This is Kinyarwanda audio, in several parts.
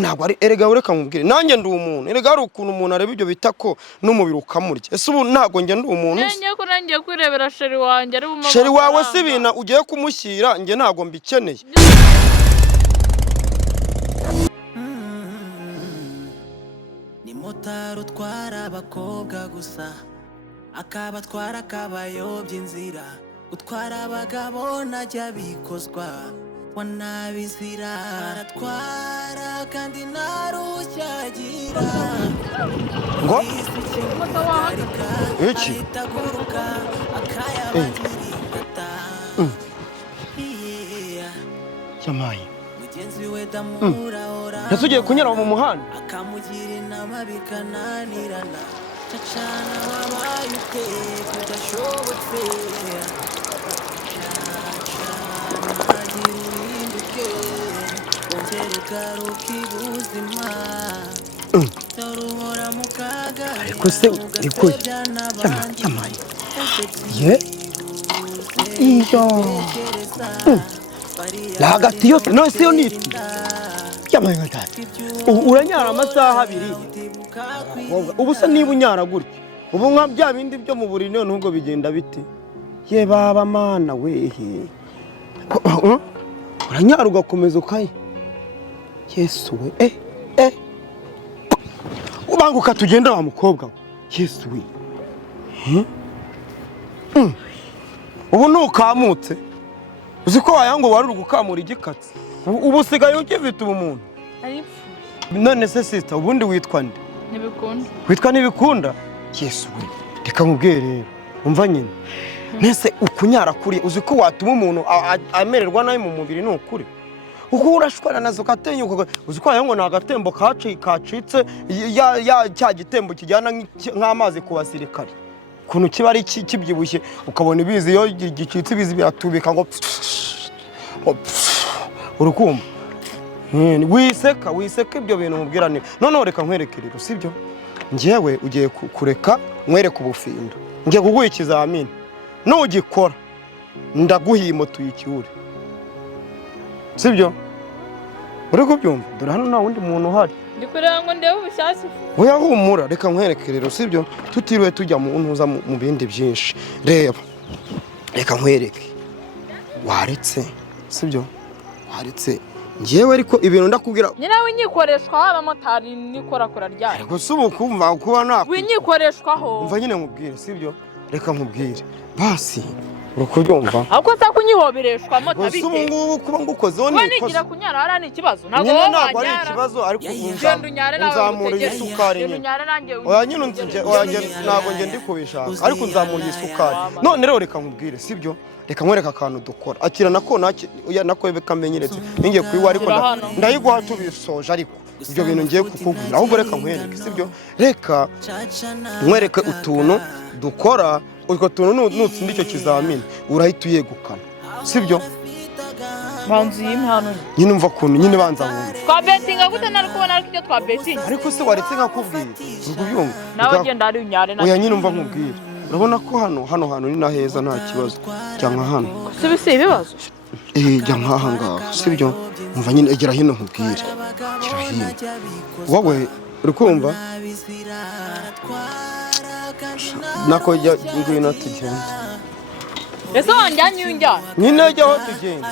ntabwo ari erega ureka nkubwire nanjye ndi umuntu erega ari ukuntu umuntu areba ibyo bita ko n'umubiri ukamurya ese ubu ntabwo njye ndi umuntu ngiye ko nanjye kwirebera sheri wanjye ari bumama sheri wawe se ibintu ugiye kumushyira njye ntabwo mbikeneye ni motari utwara abakobwa gusa akabatwara akabayobya inzira utwara abagabo najya bikozwa wanabizira aratwara kandi narushagira ngo iki cyamaye mugenzi we damurahora ese ugiye kunyura mu muhanda akamugira inama bikananirana cacana wabaye uteye kudashobotse ariko se niko cyamaye ye iyo hagati yose nose yo niti cyamaye gatatu uranyara amasaha abiri ubu se niba unyara gutya ubu nka bya bindi byo mu buriri none ubwo bigenda bite ye baba mana wehe uranyara ugakomeza ukaye Yesu we ubanguka tugenda wa mukobwa Yesu we ubu nukamutse uzi ko wayango wari gukamura igikatsi ubu sigaye ugifite ubumuntu none se sister ubundi witwa nde Nibikunda witwa Nibikunda Yesu we reka nkubwire rero umva nyine nese ukunyara kuri uzi ko watuma umuntu amererwa nayo mu mubiri n'ukuri uko urashwana nazo katenyuka uzi ko yango nagatembo kacitse ya cya gitembo kijyana nk'amazi ku basirikare kuntu kiba ari kibyibushye ukabona ibizi yo gicitse ibizi biratubika ngo urukumva wiseka ibyo bintu mubwirane none reka nkwerekerero sibyo ngewe ugiye kureka nkwereka ubufindo ngiye kuguha ikizamini nugikora ndaguhiye moto yicyure sibyo uri kubyumva dore hano nta wundi muntu uhari ndikureba ngo ndebe ubushyashya oya humura reka nkwereke rero sibyo tutiriwe tujya mu ntuza mu bindi byinshi reba reka nkwereke waretse sibyo waretse ngewe ariko ibintu ndakubwira nyine winyikoreshwa abamotari nikorakora ryari ariko subu kumva kuba nako winyikoreshwaho umva nyine nkubwire sibyo reka nkubwire basi urukubyumva ahubwo se kunyihobereshwa mota bite ubu ngubu kuba ngukozeho nikoze nigira kunyara hara ni ikibazo ntabwo ari ikibazo ariko nzamura isukari nyine oya nyine ntabwo nge ndi kubishaka ariko nzamura isukari none rero reka nkubwire sibyo reka nkwereka akantu dukora akira nako nako kamenyeretse ningiye kuyiwa ariko ndayiguha tubisoje ariko ibyo bintu ngiye kukubwira ahubwo reka nkwereke sibyo reka nkwereke utuntu dukora utwo tuntu nutsinda icyo kizamini urahita uyegukana sibyo banzi impano nyine umva kuntu nyine banza nkumva twa betinga gute nari kubona ariko icyo twa betinga ariko se waretse nkakubwira urukubyumva nawe genda ari unyare oya nyine umva nkubwira urabona ko hano hantu ni naheza nta kibazo jya nka hano si ibibazo jya nk'aha ngaha sibyo umva nyine egera hino nkubwire gira hino wowe uri kumva nako jya ngwino tugenda ese wanjyanye unjyana nyine jya aho tugenda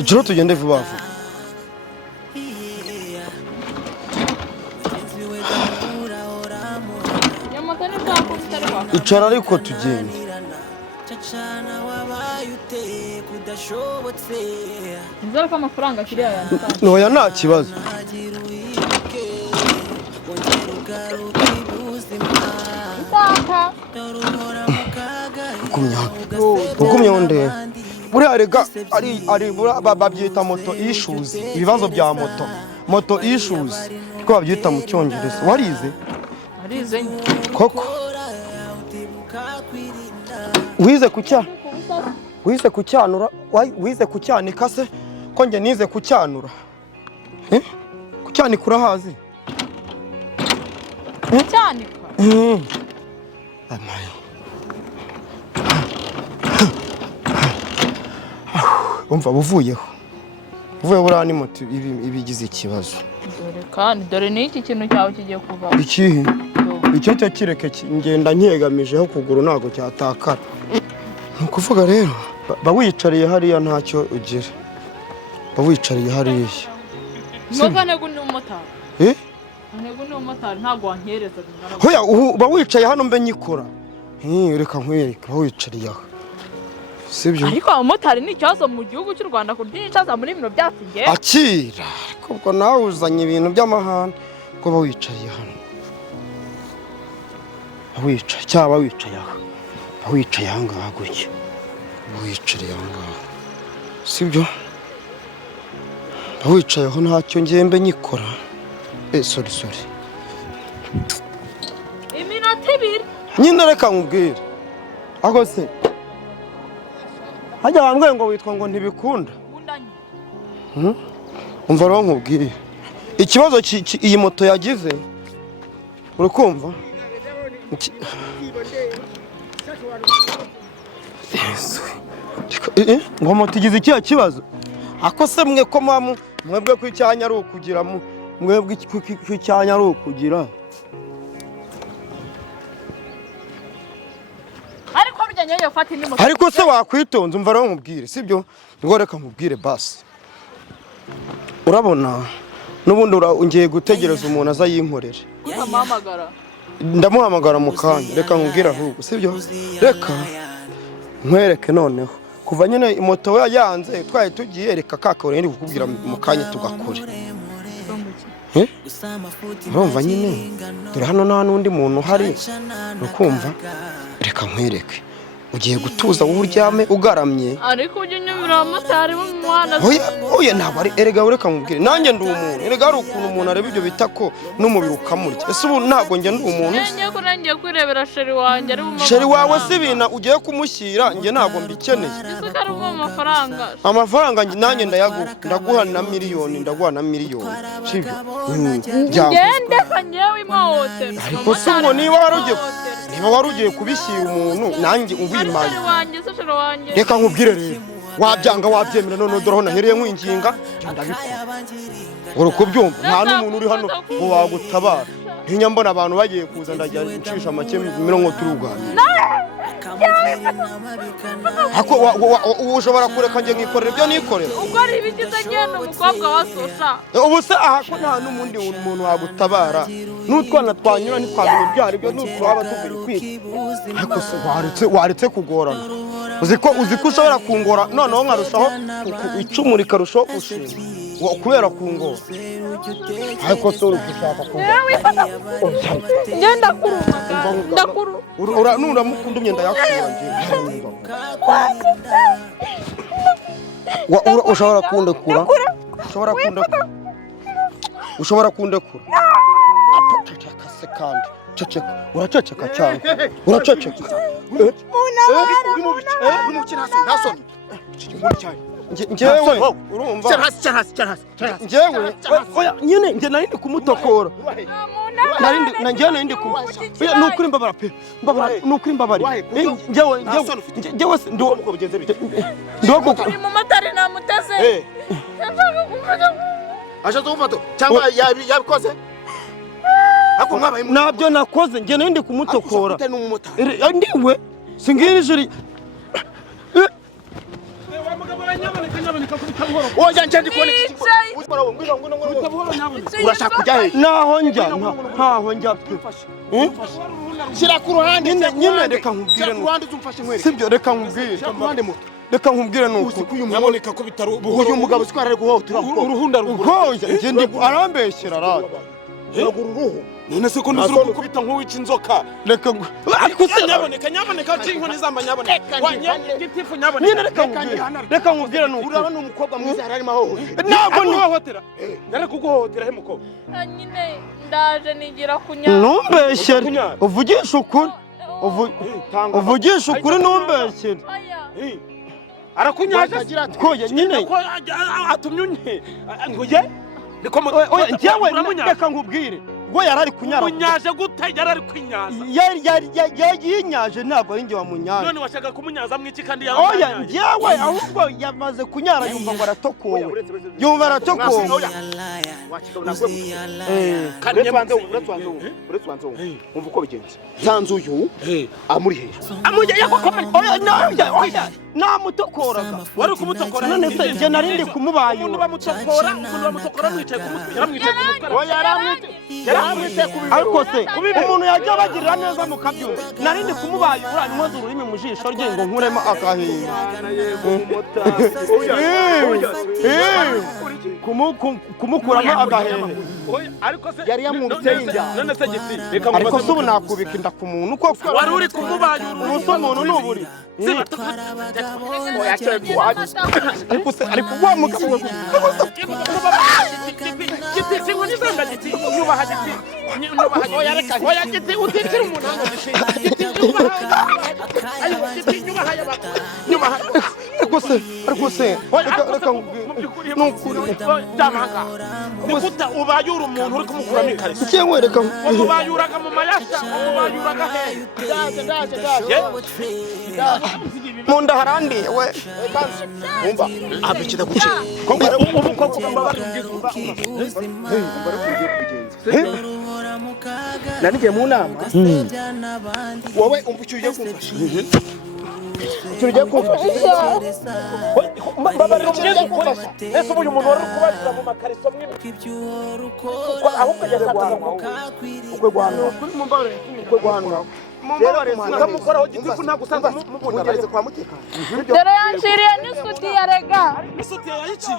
icaraho tugende vuba vuba icara ariko tugenda nzara ko amafaranga kiriya yandika noya nta kibazo ukumye nde buriya rega ari babyita moto issues ibibazo bya moto issues ko babyita mu cyongereza warize koko wize kucyanura wize kucyanika se ko nge nize kucyanura kucyanika urahazi kucyanika umva buvuyeho uvuye buriya ni moto ibigize ikibazo. Dore kandi dore n'iki kintu cyawe kigiye kuva. Ikihe? Icyo cyo kireke ngenda nkegamijeho kuguru ntago cyatakara. Nukuvuga rero bawicariye hariya ntacyo ugira. Bawicariye hariya. Nova nego ni umumotari. Nego ni umumotari ntago wankereza bingana. Hoya bawicaye hano mbe nyikora. Reka nkwereke bawicariye aho. Sibyo? Ariko abamotari ni ikibazo mu gihugu cy'u Rwanda kuryicaza muri bino byasinge. Akira. Kuko nawe uzanye ibintu by'amahane ko bawicariye hano. Bawicaye cyaba wicaye aho. Bawicaye ahangaha gutya. Bawicariye ahangaha. Sibyo? Bawicaye aho ntacyo ngembe nyikora. Sorry. Iminota 2. Nyine reka nkubwire. Aho se hajya bambwiye ngo witwa ngo ntibikunda. Umva rero nkubwire. Ikibazo iyi moto yagize. Urakumva? Ngo moto igize ikihe kibazo? Ako se mwe ko mwebwe ku cyanya ari ukugira mwebwe ku cyanya ari ukugira. Ariko se wakwitonze umva rero nkubwire sibyo ngo reka nkubwire basi urabona nubundi ungiye gutegereza umuntu aza yinkorera ndamuhamagara mu kanya reka nkubwire ahubwo sibyo reka nkwereke noneho kuva nyine moto we yanze twaye tugiye reka kakore ndi kukubwira mu kanya tugakore urumva nyine dore hano nta n'undi muntu uhari ukumva reka nkwereke ugiye gutuza wowe uryame ugaramye ariko ujye unyumira abamotari bo mu muhanda. Oya ntabwo ari erega ureka nkubwire nanjye ndi umuntu erega hari ukuntu umuntu areba ibyo bita ko n'umubiri ukamurya ese ubu ntabwo njye ndi umuntu ngiye kurebera sheri wanjye ari bumva sheri wawe si ibintu ugiye kumushyira njye ntabwo mbikeneye ese ari bwo amafaranga nanjye ndaguha na miliyoni sibyo ngende kanyewe imahotera ariko se ngo niba warugiye kubishyira umuntu nanjye ubimaye reka nkubwire rero wabyanga wabyemera none dore nahereye nkwinginga ndabikora uri kubyumva nta n'umuntu uri hano ngo wagutabara ntinya mbona abantu bagiye kuza ndajya ncisha make mirongo turugana ako ushobora kureka njye nkikorera ibyo nikorera ubwo ari ibigize ngene umukobwa wasosha ubu se aha ko nta n'umundi muntu wagutabara n'utwana twanyura ntitwamenye byari byo n'utwaba tubiri kwita ariko se waretse kugorana uzi ko ushobora kungora noneho nkarushaho icumu rikarushaho gushinga kubera kungora ariko se uri gushaka kungora ngenda kuruma nuramukunda imyenda yakura ushobora kundekura ushobora kundekura apataka kandi ceceka uraceceka cyane uraceceka njyewe urumva njyewe oya nyine njye narindi kumutokora narindi kumutokora nukuri mbabara pe nukuri mbabari njyewe uri mu matari namuteze ashatse gufata cyangwa yabikoze nabyo nakoze njye narindi kumutokora ndiwe singiri juri oya njye ndikubona urashaka kujya he naho njya pe shyira ku ruhande nyine reka nkubwire sibyo reka nkubwire nuko nyaboneka ko bitaro uyu mugabo siko ari guhohotera uruhunda njye ndi arambeshyera rara none se ko ndizuru gukubita nk'uwica inzoka reka ariko se nyaboneka cinkoni zamba nyaboneka gitifu nyaboneka reka nkubwire nuko urabona umukobwa mwiza harimo aho ntabwo ni hohotera nare kuguhohotera he mukobwa nyine ndaje nigira kunyara numbeshyere uvugisha ukuri numbeshyere arakunyaje koye nyine atumye unye ngo ye oya njyewe reka nkubwire ngo yarari kunyara munyaje gute yarari kwinyaza yinyaje ntabwo ari njye wamunyaje none washaka kumunyaza mwiki kandi oya njyewe ahubwo yamaze kunyara yumva ngo aratokowe yumva aratokowe kandi uretse wanze umva uko bigenze nsanze uyu amuri hejuru amujya yakokomeye oya namutokoraga wari kumutokora none se njye narindi kumubaye umuntu bamutokora mwicaye ku mutwe yaramwicaye ku mutwe oya yaramwite ku bibero ariko se umuntu yajya bagirira neza mu kabyumva narindi kumubaye uranyoza ururimi mu jisho rye ngo nkuremo agahinda kumukuramo agahehe ariko se yari yamwumvise inda none se giti ariko se ubu nakubika inda ku muntu koko wari uri kumubaye ubuso umuntu ni uburi ariko wa mugabo we giti singo nizanga giti nyubaha giti oya reka oya giti utitira umuntu hano giti nyubaha nyubaha ariko se reka nukuri jamanga nikuta ubayura umuntu uri kumukuramo ikariso cyangwa reka umubayuraga mu mayasha umubayuraga he munda harandiye we umva abikida guce ubu koko mbabari nanigiye mu nama wowe umva icyo ugiye kumfasha tujye kumfasha mbabari ugiye kumfasha ese ubu uyu muntu wari kubarira mu makariso mwimwe ahubwo yashakaga ukwe guhanwa ukwe guhanwa mukamukoraho gitifu ntabwo usanga mubunyagareze kwa mutekano dore yanshiriye n'isutiye rega isutiye yayiciye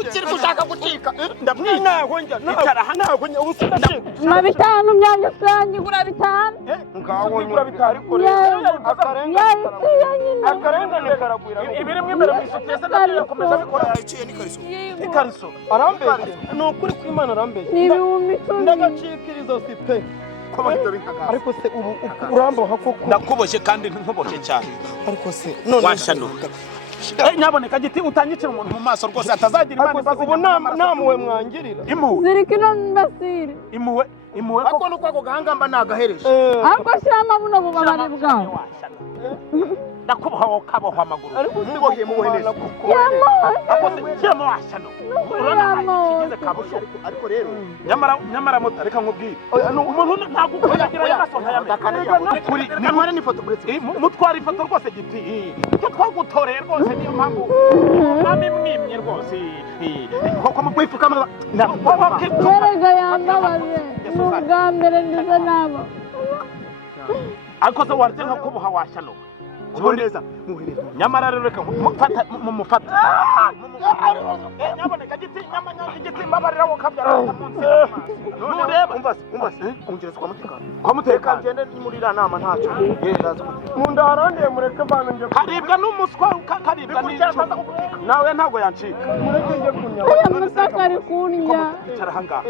ukiri gushaka gucika ndamwinaho njya nitaraha naho njya ubusunda shika ma bitanu myanya sanyi gura bitanu ngaho nyura bitari kure akarengane karagwira ibiri mw'imbere mu isutiye se nabyo komeza bikora yayiciye n'ikariso arambeshye ni ukuri kw'Imana arambeshye ni ibihumbi icumi ndagacikirizo sipe ariko se ubu uramboha koko ndakuboshye kandi ntuboshye cyane ariko se none washanuka nyaboneka giti utanyicira umuntu mu maso rwose atazagira imana ibaze ubu namuwe mwangirira impuwe zirikino mbasire impuwe ako nuko ako gahangamba nagahereje ariko shama buno bubabare bwawe ndakuboha kaboha amaguru ariko siboheye mu buheneza ako cyemo washano urana kabusho ariko rero nyamara muta reka nkubwire umuntu ntabwo ukoyagira y'amaso nkayamenya kuri nimare ni foto buretse mutwara ifoto rwose giti icyo twagutoreye rwose niyo mpamvu mwami mwimye rwose koko mugwifukamo erega yambabaje ni ubwa mbere ndize nabo ariko se waretse nko kuboha washano muheneza nyamara rero reka mumufata nyaboneka giti giti mbabarira wo kabyara munsi nureba umva kumugeza kwa mutekano kwa mutekano ngende nimurira nama ntacyo munda harandiye mureke bana nje karibwa n'umuswa karibwa n'icyo nawe ntabwo yancika mureke nje kunya aya musaka ari kunya icara hanga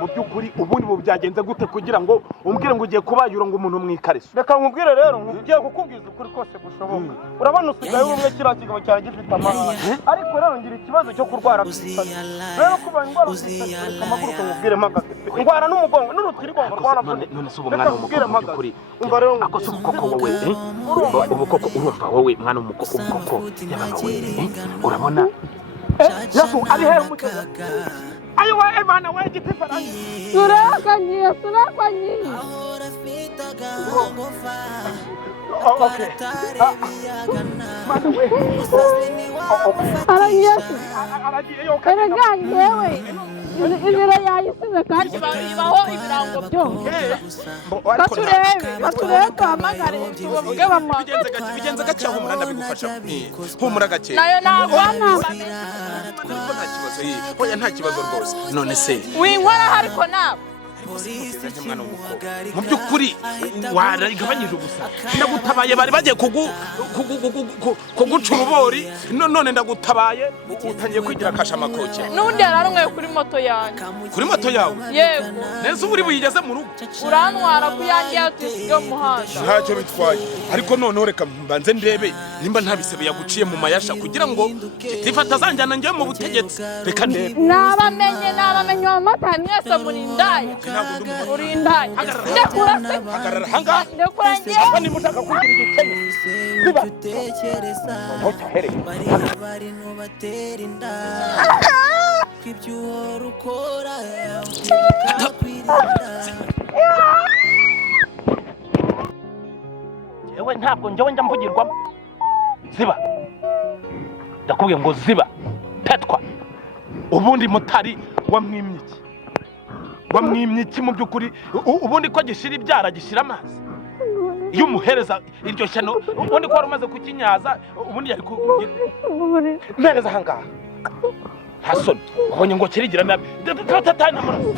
mu by'ukuri ubundi bubyagenze gute kugira ngo umbwire ngo ugiye kubayura ngo umuntu mwikariso reka nkubwire rero ngiye kukubwiza ukuri kose gushoboka urabona usigaye ubumwe kiriya kigabo cyane gifite amahane ariko rero ngira ikibazo cyo kurwara kwifata rero kuba indwara kwifata amaguru nkubwire mpagaze indwara n'umugongo n'urutirigongo rwaravuze none se ubu mwana w'umukobwa mu by'ukuri ako se ubukoko wowe ubukoko urumva wowe mwana w'umukoko ubukoko yabaga we urabona yafu ari hehe umutoza ayo wa emana we giti faranga surakanyiye okay aragiye erega yewe inzira yayisize kandi ibaho ibirango byose baturebe tuhamagare tubavuge bigenze gake humura ndabigufasha humura gake nayo ntabwo nta kibazo oya nta kibazo rwose none se winkora ariko nawe mu by'ukuri warigabanyije ubusa ndagutabaye bari bagiye kuguca urubori none ndagutabaye utangiye kwigira akashamakoke n'undi yararumwe kuri moto yanjye kuri moto yawe yego neza ubu uri buyigeze mu rugo urantwara ku yanjye yatisiga mu muhanda ntacyo bitwaye ariko noneho reka mbanze ndebe nimba nta bisebe yaguciye mu mayasha kugira ngo kitifata azanjyana njye mu butegetsi reka ndebe nabamenye abamotari mwese murindaye urindaye ndekura se hagarara hanga ndekura njye ni mushaka kugira igikene biba bari nubatera inda kwibyo uhora ukora yewe ntabwo njyewe njya mvugirwamo ziba ndakubwiye ngo ziba petwa ubundi motari wamwimye iki mu by'ukuri ubundi ko gishira ibyara gishira amazi iyo umuhereza iryo shyano ubundi ko wari umaze kukinyaza ubundi yari kugira mpereza ahangaha nta soni ubonye ngo kirigira nabi tatatana muraso